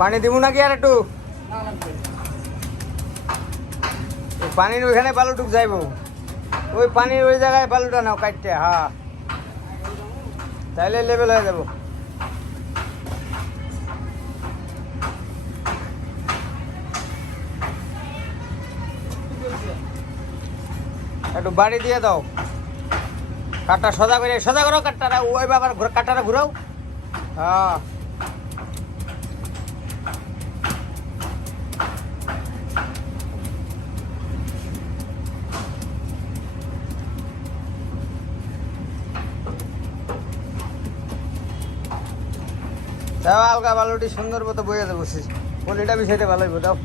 পানি দিব নাকি আর একটু? পানির ওইখানে বালুটুক যাইব, ওই পানির ওই জায়গায় বালুটা নাও কাটতে। হ্যাঁ, তাইলে লেভেল হয়ে যাব। একটু বাড়ি দিয়ে দাও, কাঠটা সোজা করে, সোজা করো কাঠটা, ওই বাবার কাঠটা ঘুরাও। হ্যাঁ, দাও আলগা বালুটি সুন্দর মতো বইয়ে দেবো, পলিটা বিষয়টা ভালো হইব। দাও